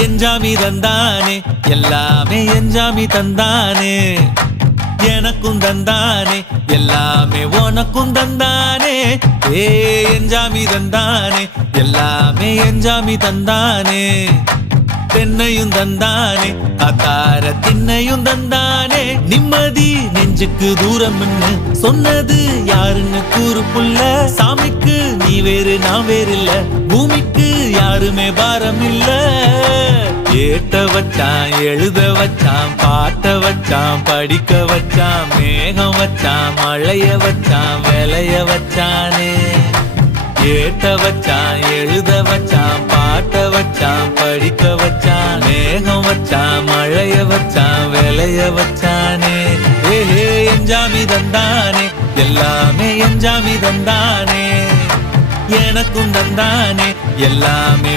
எஞ்சாமி தந்தானே எல்லாமே எஞ்சாமி தந்தானே எனக்கும் தந்தானே எல்லாமே உனக்கும் தந்தானே ஏ எஞ்சாமி தந்தானே எல்லாமே எஞ்சாமி தந்தானே தென்னையும் தந்தானே அத்தார திண்ணையும் தந்தானே நிம்மதி நெஞ்சுக்கு தூரம் சொன்னது யாருன்னு கூறு புள்ள சாமிக்கு நீ வேறு நான் வேறு இல்ல பூமிக்கு யாருமே பாரம் இல்ல ஏத்த வச்சான் எழுத வச்சான் பாட்ட வச்சான் படிக்க வச்சான் மேகம் வச்சான் மழைய வச்சான் விளைய வச்சானே ஏத்த வச்சான் எழுத வச்சான் பாட்ட வச்சான் படிக்க வச்சான் மேகம் வச்சான் மழைய வச்சான் விளைய வச்சானே ஏஹே எஞ்சாமி தந்தானே எல்லாமே எஞ்சாமி தந்தானே எனக்கும் தந்தானே எல்லாமே